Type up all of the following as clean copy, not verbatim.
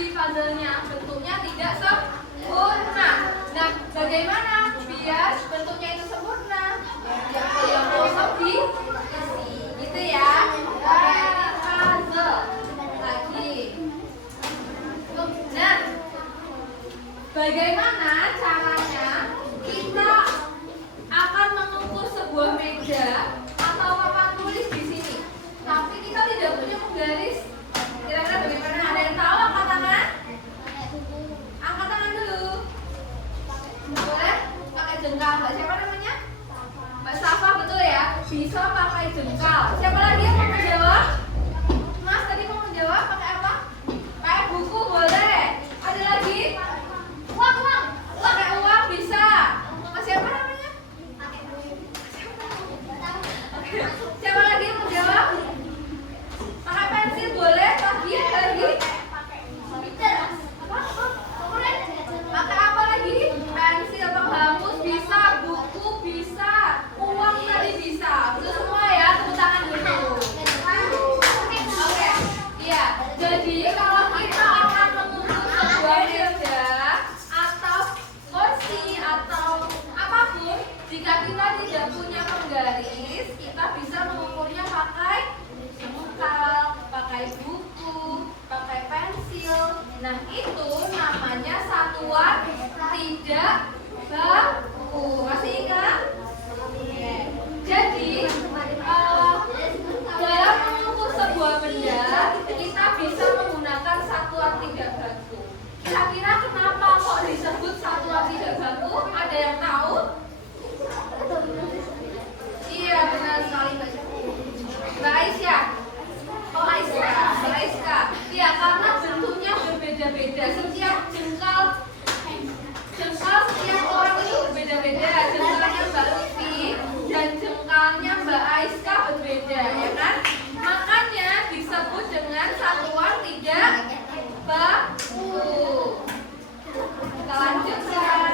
jadi puzzle-nya bentuknya tidak sempurna. Nah, bagaimana biar bentuknya itu sempurna? Yang kosong diisi, gitu ya. Puzzle lagi. Nah, bagaimana caranya kita akan mengukur sebuah meja atau papan tulis di sini? Tapi kita tidak punya penggaris. Kira-kira bagaimana? Ada yang tahu? Angkat tangan. Angkat tangan dulu. Boleh? Pakai jengkal. Mbak siapa namanya? Mbak Safa, betul ya? Bisa pakai jengkal. Siapa lagi yang mau menjawab? Mas tadi mau menjawab pakai apa? Pakai buku boleh. Ada lagi? Uang. Pakai uang bisa. Mas siapa namanya? Siapa lagi yang mau jawab? Pakai pensil boleh. Lagi? Pakai apa lagi? Pensil, penghapus bisa, buku bisa, uang tadi bisa. Itu semua ya, tepuk tangan dulu. Oke, iya. Jadi kalau kita akan mengukur sebuah meja atau kursi atau apapun, jika kita tidak punya penggaris, kita bisa mengukurnya pakai jengkal, pakai buku, pakai pensil. Nah, itu namanya satuan tidak baku. Masih ingat? Jadi, dalam mengukur sebuah benda, kita bisa menggunakan satuan tidak baku. Kira-kira kenapa kok disebut satuan tidak baku? Ada yang tahu? Iya, benar sekali Mbak Aisyah. Oh, Mbak Aisyah. Iya, karena bentuknya berbeda-beda. Setiap jengkal setiap orang itu berbeda-beda. Jengkalnya Mbak Lutfi dan jengkalnya Mbak Aisyah berbeda, ya kan? Makanya disebut dengan satuan tidak baku. Kita lanjutkan.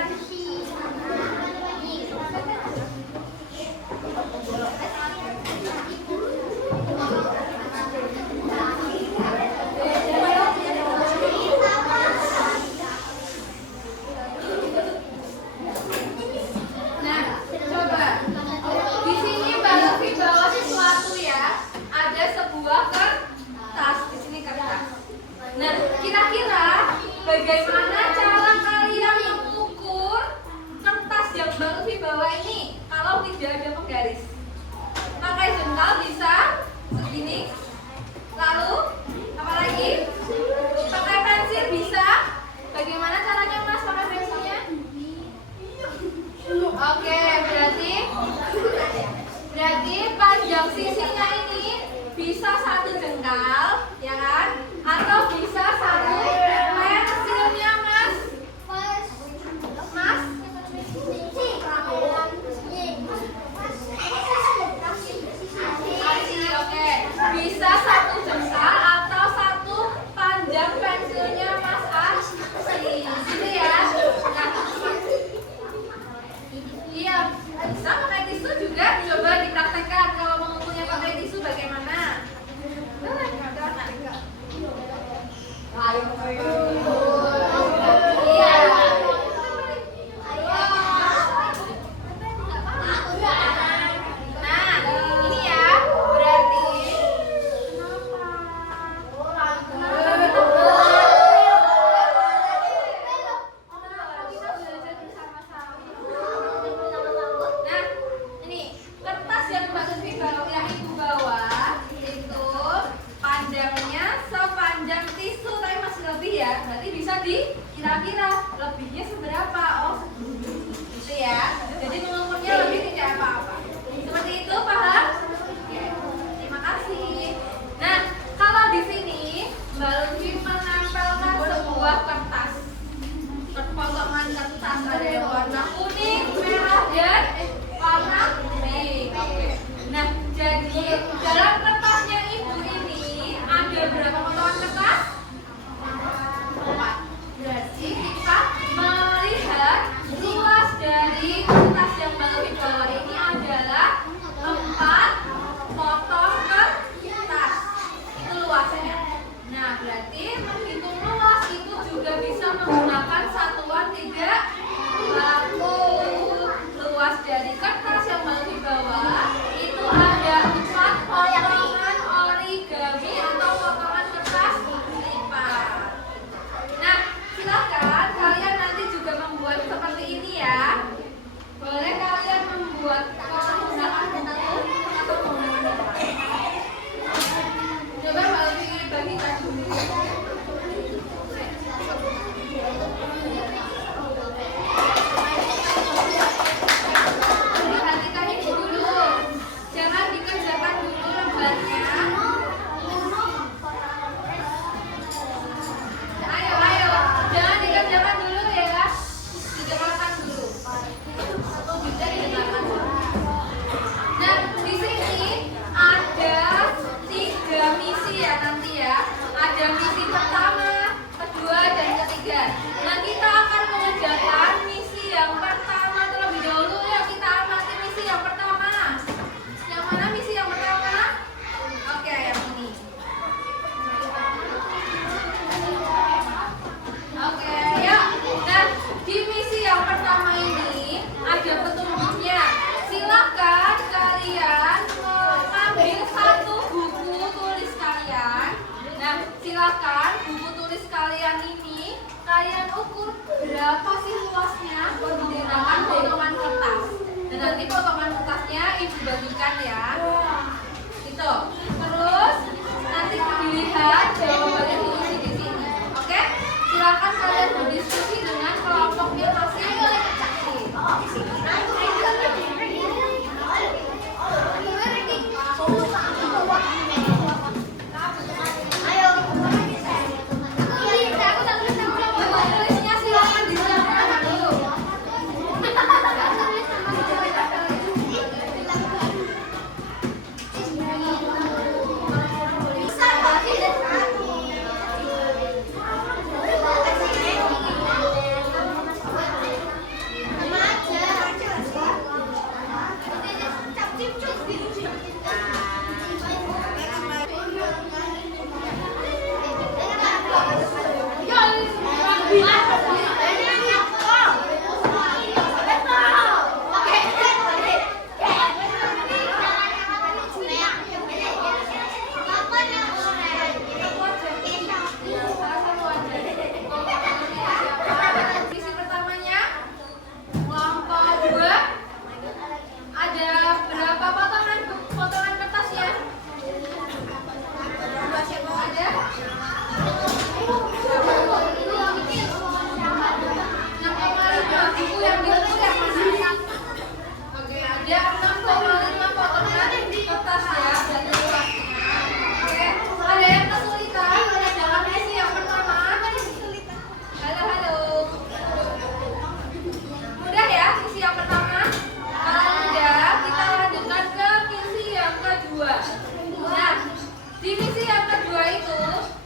Nah, kira-kira bagaimana cara kalian mengukur kertas yang baru dibawa ini kalau tidak ada penggaris? Pakai jengkal bisa segini. Lalu apa lagi? Pakai pensil bisa. Bagaimana caranya Mas pakai pensilnya? Oke, berarti panjang sisinya ini bisa satu jengkal, ya kan? Atau bisa satu pensilnya, Mas? Oke. Bisa satu jengkal atau satu panjang pensilnya, Mas Asri. Gitu ya. Iya, bisa pakai tisu juga. Coba dipraktekkan kalau mengukurnya pakai tisu bagaimana? Kira-kira lebihnya seberapa? Oh, gitu ya. Jadi mengukurnya lebih tidak apa-apa. Seperti itu, paham? Oke. Terima kasih. Nah, kalau di sini Mbak Lutfi menempelkan sebuah kertas. Potongan kertas ada yang warna kuning, merah, dan warna pink. Oke. Nah, jadi dalam kertasnya Ibu ini ada berapa potongan kertas? 4. Berarti kita Perhatikan ibu dulu, jangan dikerjakan dulu lembarnya. Ayo, jangan dikerjakan dulu ya, didengarkan dulu. Bisa didengarkan dulu. Nah, di sini ada 3 misi ya nanti ya. Ada misi pertama, kedua, dan ketiga. Nah, kita akan mengerjakan misi yang pertama terlebih dahulu ya. Kita amati misi yang pertama. Yang mana misi yang pertama? Oke, yang ini. Oke, ya. Nah, di misi yang pertama ini ada petunjuknya. Silakan kalian mengambil satu buku tulis kalian. Nah, silakan buku tulis kalian ini kalian ukur berapa sih luasnya menggunakan potongan kertas. Dan nanti potongan kertasnya ibu bagikan ya. Gitu. Terus nanti dilihat jawabannya diisi di sini. Oke? Silakan kalian berdiskusi dengan kelompoknya masing-masing. Tulisnya silakan disiapkan dulu. Misi pertamanya kelompok 2 ada berapa potongan kertasnya? Ada? 6,5 buku yang diukur yang mana? Oke, ada 6,5 potongan kertas ya dari luasnya. Oke, ada yang kesulitan mengerjakan misi yang pertama? Halo. Mudah ya misi yang pertama? Kalau mudah, kita lanjutkan ke misi yang kedua. Nah, di misi yang kedua itu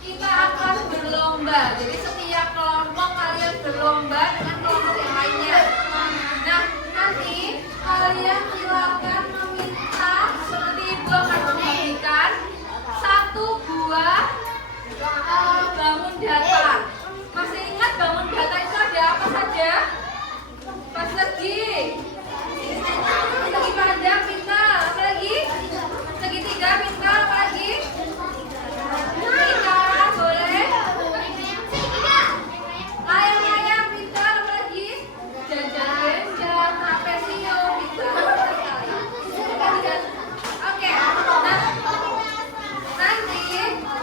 kita akan berlomba. Jadi setiap kelompok kalian berlomba dengan kelompok yang lainnya. Nah, nanti kalian silakan meminta seperti ibu akan membagikan 1 buah bangun datar. Masih ingat bangun data itu ada apa saja? Persegi panjang, pintar, apa lagi? Segitiga, pintar, apa lagi? Pintar, boleh? Layang-layang, pintar, apa lagi? Janjan-janjan, trapesio, pintar sekali. Oke, nah nanti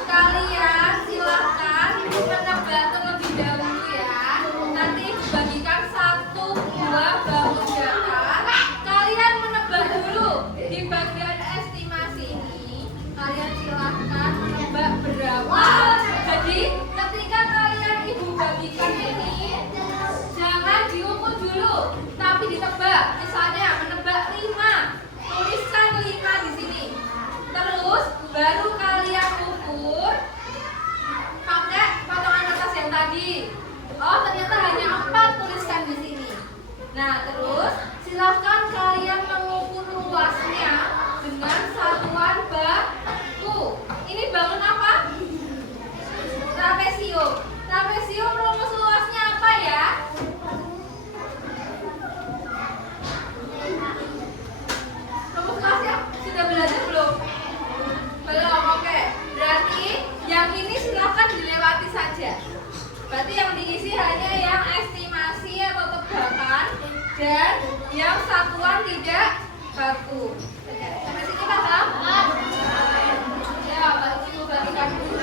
kalian silahkan menebak terlebih dahulu ya. Nanti bagikan 1 buah bangun datar. Kalian menebak dulu di bagian estimasi ini. Kalian silahkan menebak berapa. Jadi ketika kalian ibu bagikan ini, jangan diukur dulu, tapi ditebak. Misalnya menebak 5, tuliskan 5 di sini. Terus baru kalian ukur pakai potongan kertas yang tadi. Oh, ternyata hanya 4, tuliskan di sini. Nah, terus silahkan kalian mengukur luasnya dengan satuan baku. Ini bangun apa? Trapesium. Trapesium rumus luasnya apa ya? Rumus luasnya sudah belajar belum? Belum, oke. Berarti yang ini silahkan dilewati saja. Berarti yang diisi hanya yang estimasi atau tebakan dan yang satuan tidak baku. Sampai sini paham? Ya, Mbak Ibu bagikan dulu.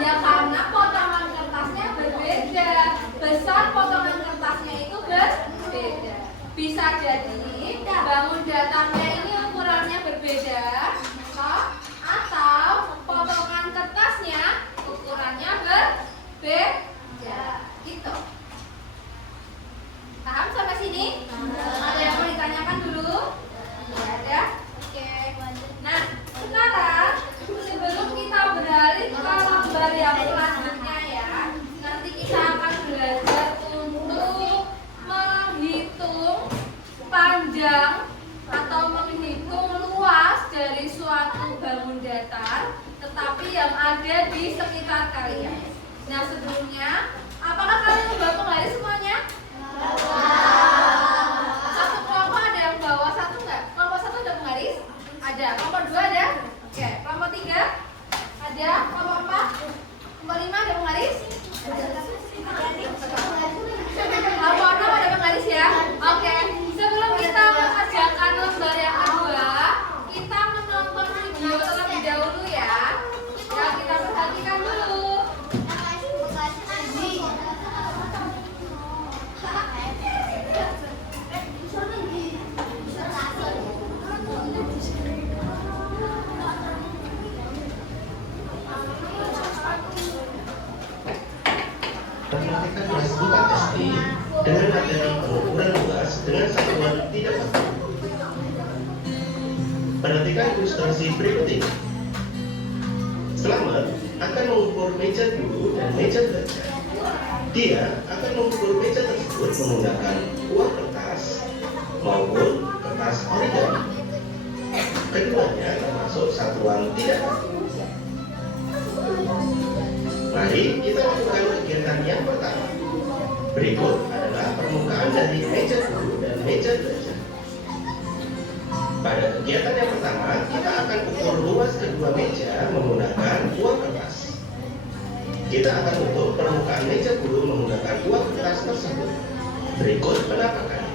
Ya karena potongan kertasnya berbeda. Besar potongan kertasnya itu berbeda. Bisa jadi bangun datarnya ini ukurannya berbeda, atau potongan kertasnya ukurannya berbeda. Gitu. Paham sampai sini? Ada yang mau ditanyakan dulu? Tidak ada? Oke. Nah, sekarang sebelum kita beralih ke lembar yang selanjutnya ya, nanti kita akan belajar untuk menghitung panjang atau menghitung luas dari suatu bangun datar, tetapi yang ada di sekitar kalian. Nah, sebelumnya, apakah kalian sudah penggaris semuanya? Satu kelompok ada yang bawa satu nggak? Kelompok satu ada penggaris? Ada. Kelompok dua ada? Oke. Kelompok tiga ada? Kelompok empat? Kelompok lima ada penggaris? Kelompok enam ada penggaris ya? Oke. Sebelum kita mengerjakan lembar yang kedua, kita menonton video terlebih dahulu ya. Ya, kita perhatikan dulu. Perhatikan kelas 4 SD dengan materi pengukuran luas dengan satuan tidak patuh. Perhatikan ilustrasi berikut ini. Selamat akan mengukur meja guru dan meja belajar. Dia akan mengukur meja tersebut menggunakan uang kertas maupun kertas origami. Keduanya termasuk satuan tidak patuh. Mari kita lakukan kegiatan yang pertama. Berikut adalah permukaan dari meja guru dan meja belajar. Pada kegiatan yang pertama, kita akan ukur luas kedua meja menggunakan uang kertas. Kita akan ukur permukaan meja guru menggunakan uang kertas tersebut. Berikut penampakannya.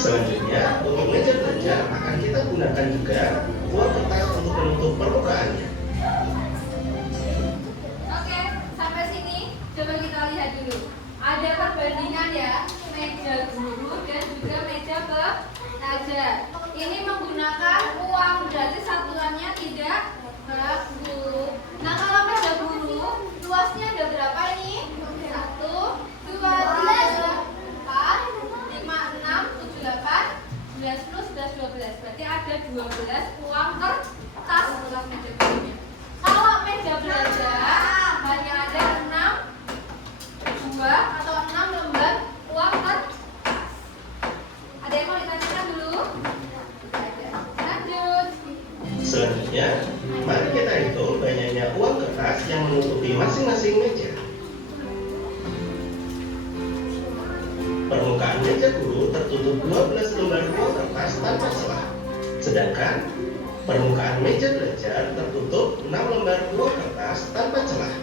Selanjutnya, untuk meja belajar akan kita gunakan juga uang kertas untuk menutup permukaannya. Oke, sampai sini coba kita lihat dulu. Ada perbandingan ya, meja guru dan juga meja belajar. Ini menggunakan uang, berarti satuannya tidak bagus. Nah, kalau meja guru, luasnya ada berapa ini? 1, 2, 3, 4, 5, 6, 7, 8, 9, 10, 11, 12. Berarti ada 12 uang kertas dalam meja gurunya. Kalau meja belajar hanya ada 2 atau 6 lembar uang kertas. Ada yang mau ditanyakan dulu? Ada. Lanjut. Selanjutnya, mari kita hitung banyaknya uang kertas yang menutupi masing-masing meja. Permukaan meja guru tertutup 12 lembar uang kertas tanpa celah. Sedangkan permukaan meja belajar tertutup 6 lembar uang kertas tanpa celah.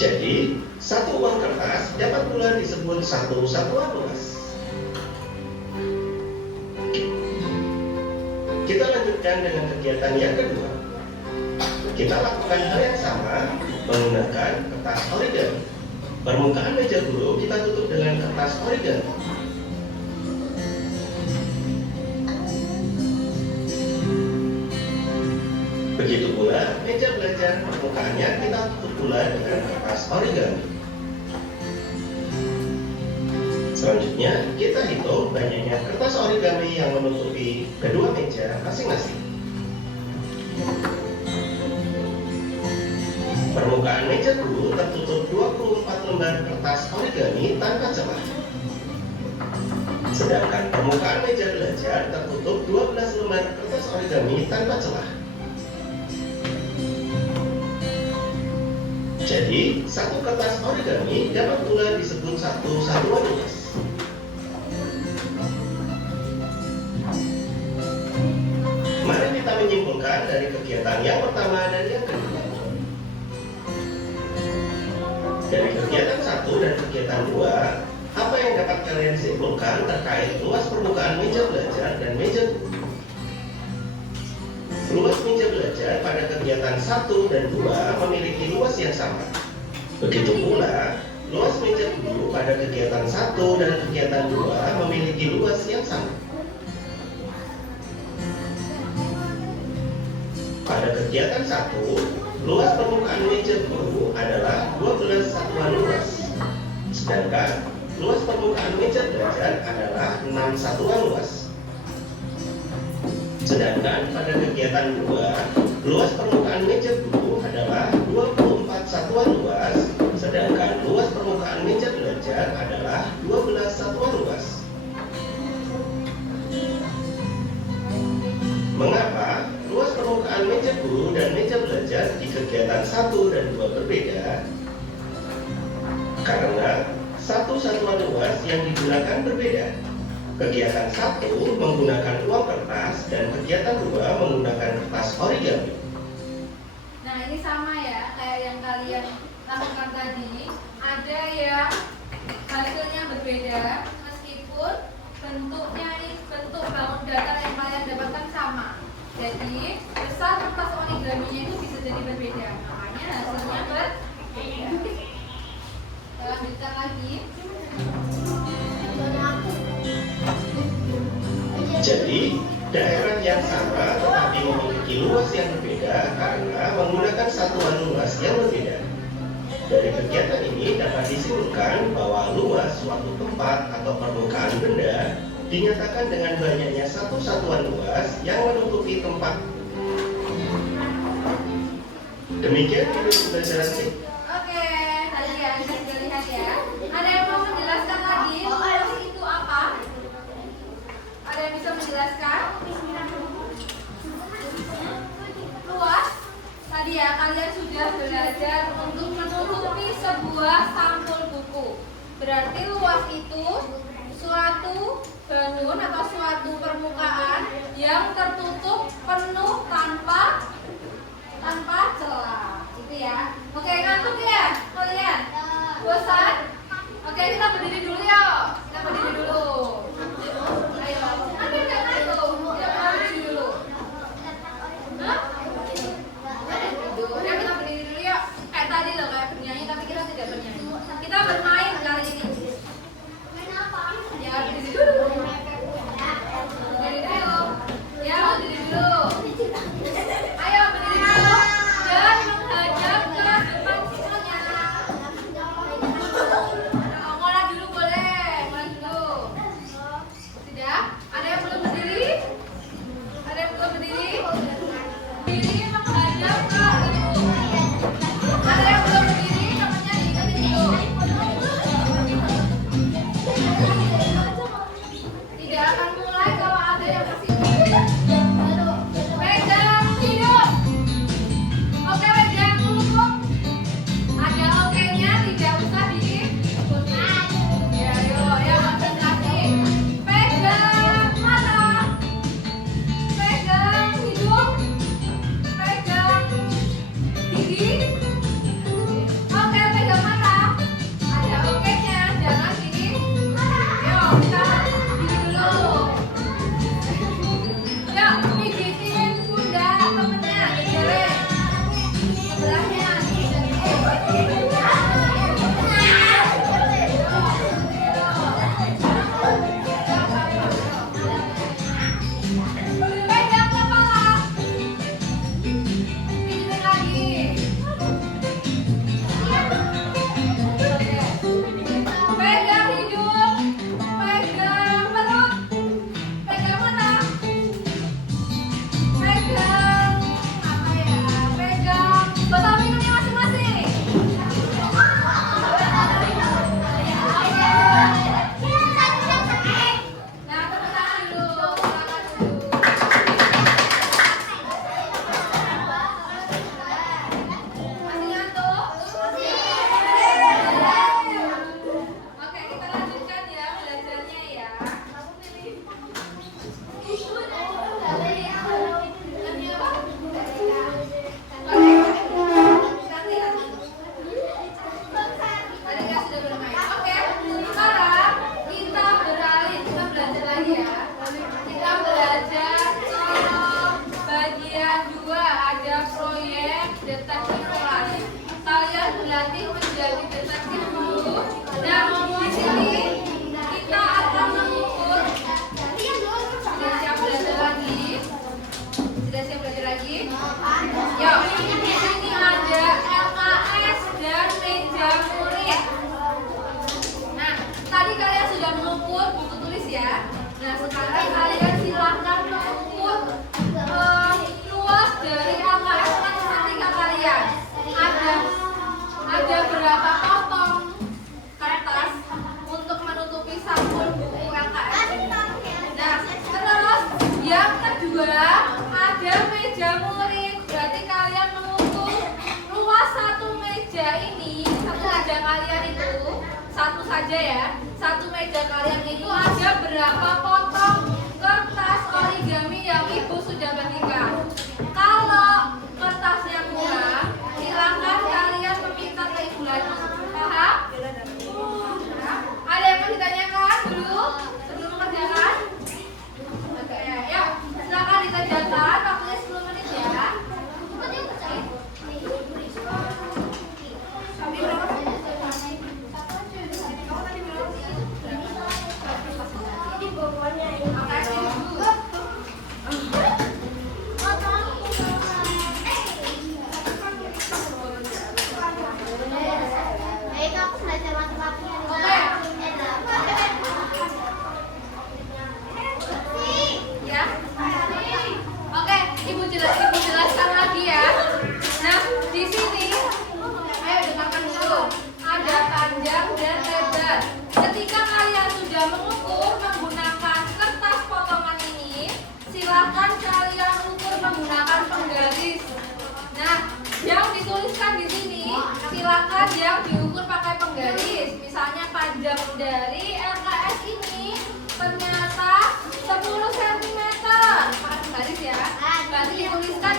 Jadi, satu uang kertas dapat pula disebut satu satuan luas. Kita lanjutkan dengan kegiatan yang kedua. Kita lakukan hal yang sama menggunakan kertas origami. Permukaan meja guru kita tutup dengan kertas origami. Begitu pula meja belajar, permukaannya kita tutup pula dengan kertas origami. Selanjutnya, kita hitung banyaknya kertas origami yang menutupi kedua meja masing-masing. Permukaan meja guru tertutup 24 lembar kertas origami tanpa celah. Sedangkan permukaan meja belajar tertutup 12 lembar kertas origami tanpa celah. Jadi, satu kertas origami dapat pula disebut satu satuan luas. Mari kita menyimpulkan dari kegiatan yang pertama dan yang kedua. Dari kegiatan 1 dan kegiatan 2, apa yang dapat kalian simpulkan terkait luas permukaan meja belajar dan meja guru? Luas meja belajar pada kegiatan 1 dan 2 memiliki luas yang sama. Begitu pula, luas meja guru pada kegiatan 1 dan kegiatan 2 memiliki luas yang sama. Pada kegiatan 1, luas permukaan meja guru adalah 12 satuan luas. Sedangkan luas permukaan meja belajar adalah 6 satuan luas. Sedangkan pada kegiatan 2, luas permukaan meja guru adalah 24 satuan luas, sedangkan luas permukaan meja belajar adalah 12 satuan luas. Mengapa luas permukaan meja guru dan meja belajar di kegiatan 1 dan 2 berbeda? Karena satu satuan luas yang digunakan berbeda. Kegiatan 1 menggunakan uang kertas dan kegiatan 2 menggunakan kertas origami. Nah, ini sama ya, kayak yang kalian lakukan tadi. Ada yang hasilnya berbeda, meskipun bentuknya ini bentuk bangun datar yang kalian dapatkan sama. Jadi, besar kertas origaminya itu bisa jadi berbeda. Makanya hasilnya berbeda. Kita lanjutkan lagi. Jadi, daerah yang sama tetapi memiliki luas yang berbeda karena menggunakan satuan luas yang berbeda. Dari kegiatan ini dapat disimpulkan bahwa luas suatu tempat atau permukaan benda dinyatakan dengan banyaknya satu satuan luas yang menutupi tempat. Demikian video pembelajaran kita. Oke, tadi ya bisa dilihat ya. Ada yang mau menjelaskan lagi luas itu apa? Ada yang bisa menjelaskan? Luas tadi ya kalian sudah belajar untuk menutupi sebuah sampul buku. Berarti luas itu suatu bangun atau suatu permukaan yang tertutup penuh tanpa celah. Itu ya. Oke, ngantuk ya kalian? Bosan? Oke, kita berdiri dulu ya. Kita berdiri dulu. Ayo. Nanti nggak ngantuk. Kita berdiri dulu. Hah? Ya, kita berdiri dulu ya. Kayak tadi loh, kayak bernyanyi tapi kita tidak bernyanyi. Kita bermain kali ini. Ya, berdiri dulu. Berdiri dulu. Ya, berdiri dulu. Ayo berdiri dulu dan menghadap ke depan sisanya. Mulai dulu boleh, mulai dulu. Sudah? Ada yang belum berdiri? Ada yang belum berdiri? Berdiri menghadap ke ibu. Ada yang belum berdiri? Namanya diingetin dulu. Tidak akan mulai kalau ada yang masih pegang hidup. Oke, pegang lutut. Ada oke-nya, tidak usah diikuti. Ya, yuk, ya konsentrasi. Pegang mata. Pegang hidung. Pegang Yuk, di sini ada LKS dan meja murid. Nah, tadi kalian sudah mengukur buku tulis ya. Nah, sekarang kalian silahkan mengukur luas dari LKS matematika kalian. Ada berapa potong kertas untuk menutupi sampul buku LKS ini. Nah, terus yang kedua ada meja murid. Berarti kalian mengukur luas satu meja ini, satu meja kalian itu satu saja ya. Satu meja kalian itu ada berapa potong kertas origami yang ibu sudah bagikan. Kalau kertasnya kurang, silakan kalian meminta ke ibu lagi. Paham? Ada yang mau ditanyakan dulu sebelum mengerjakan? Oke, yuk silakan dikerjakan. Waktunya 10 menit ya. Ya. Oke, ibu jelaskan lagi ya. Nah, di sini ayo dengarkan dulu. Ada panjang dan lebar. Ketika kalian sudah mengukur menggunakan kertas potongan ini, silakan kalian ukur menggunakan penggaris. Nah, yang dituliskan di sini silakan yang diukur pakai penggaris. Misalnya panjang dari LKS ini ternyata 10 cm. Pakai penggaris ya. Berarti dituliskan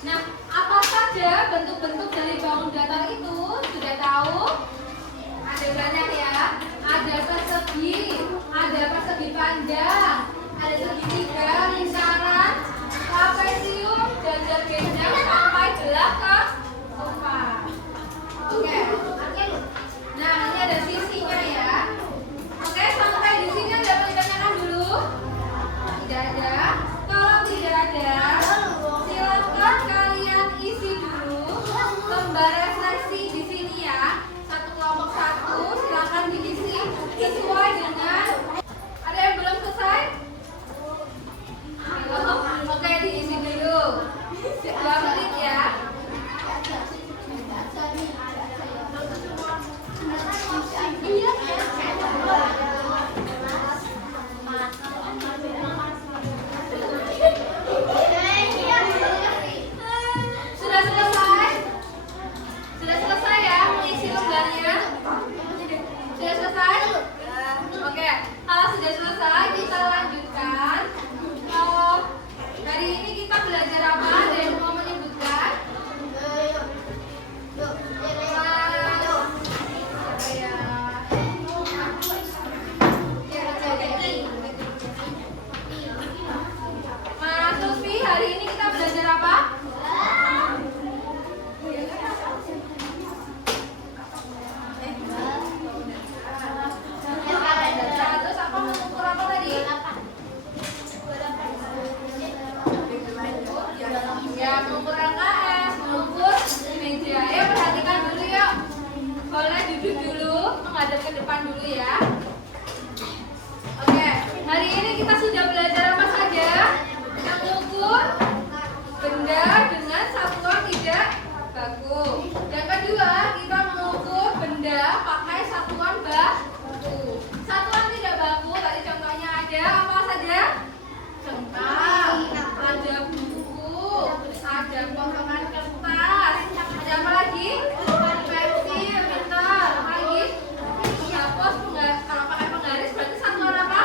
Nah, apa saja bentuk-bentuk dari bangun datar itu? banyak ya. Ada persegi panjang, ada segitiga, lingkaran, trapesium, dan bergenjang sampai belakang empat. Oke. Nah, ini ada sisinya ya. Oke, sampai di sini ada yang ditanyakan dulu? Tidak ada. Kalau tidak ada, silakan kalian isi dulu lembar refleksi di sini ya. Satu kelompok satu, silakan diisi sesuai dengan. Ada yang belum selesai? Belum? Oke, diisi dulu. 2 menit ya. Sudah selesai? Sudah selesai ya mengisi lembarnya? Sudah selesai? Oke, kalau sudah selesai kita lanjutkan. Hari ini kita belajar apa? Ada yang mau menyebutkan? Mas Lutfi, hari ini kita belajar apa? Terus apa mengukur apa tadi? Ya, mengukur LKS, mengukur meja. Ya, perhatikan dulu yuk. Boleh duduk dulu, menghadap ke depan dulu ya. Oke, hari ini kita sudah belajar apa saja? Mengukur benda dengan satuan tidak baku. Yang kedua, kita mengukur benda pakai satuan baku. Satuan tidak baku, tadi contohnya ada apa saja? Centang, ada buku, ada potongan kertas, ada apa lagi? Pensil, pintar, apa lagi? Hapus, kalau pakai penggaris berarti satuan apa?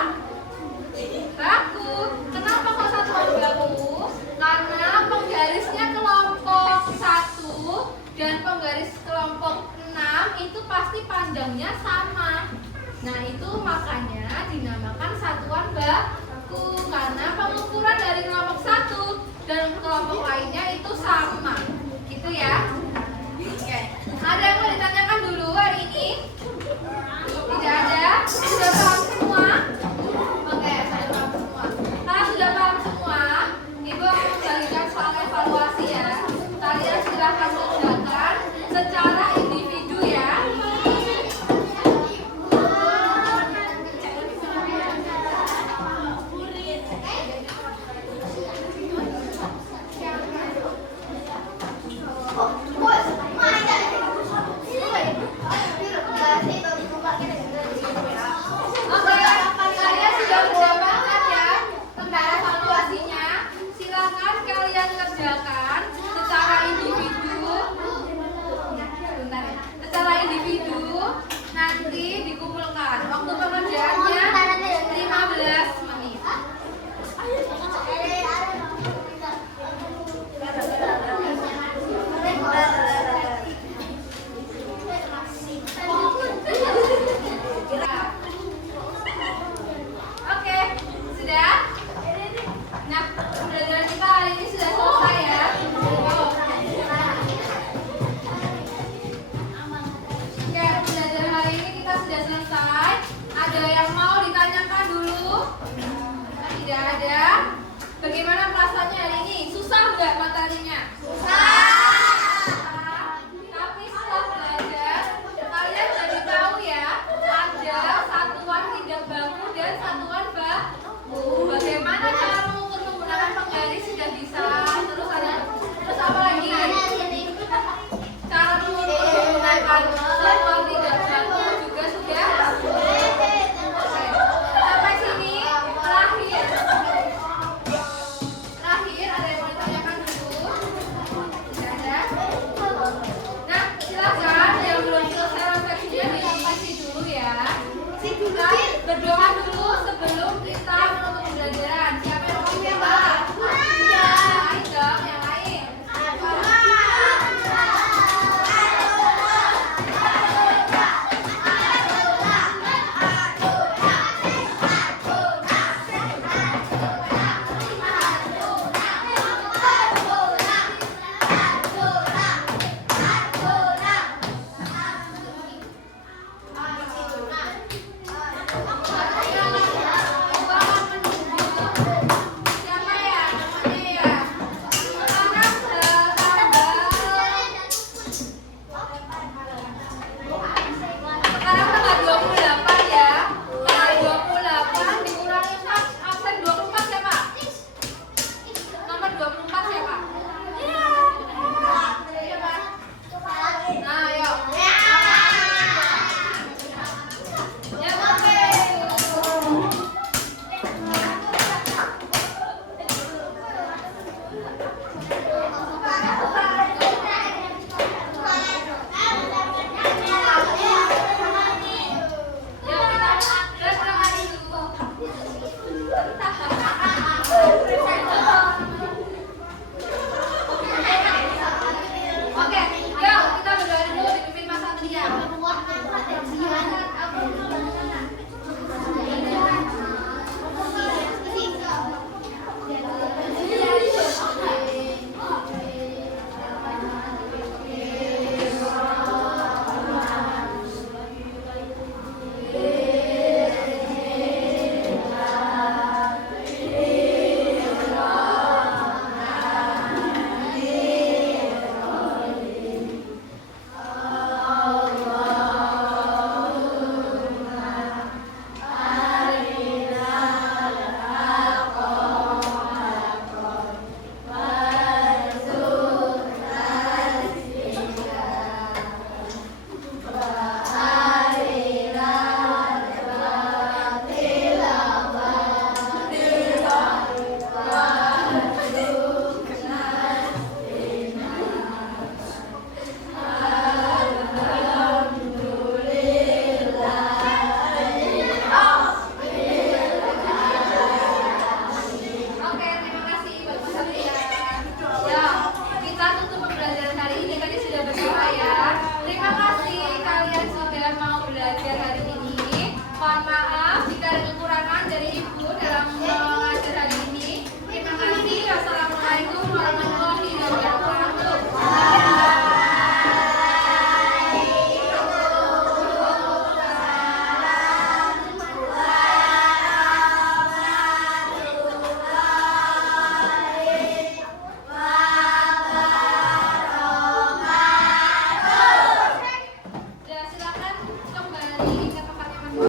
Baku. Kenapa kok satuan baku? Karena penggarisnya kelompok 1 dan penggaris kelompok 6 itu pasti panjangnya sama. Nah, itu makanya dinamakan satuan baku karena pengukuran dari kelompok 1 dan kelompok lainnya itu sama. Gitu ya. Oke. Ada yang mau ditanyakan dulu hari ini? Tidak ada? Sudah paham semua? Oke, sudah paham semua. Kalau sudah paham semua, Ibu akan membagikan soal evaluasi ya. Kalian silahkan kerjakan secara individu ya. Oke, kalian sudah mendapatkan ya lembar evaluasinya. Silakan kalian kerjakan secara individu. Bentar ya. Secara individu nanti dikumpulkan. Waktu pengerjaannya 15 menit. Oke, sudah? Nah, pembelajaran kita hari ini sudah selesai ya. Oke, pembelajaran hari ini kita sudah selesai. Ada yang mau ditanyakan dulu? Tidak ada. Bagaimana perasaannya hari ini? Susah nggak materinya? Susah.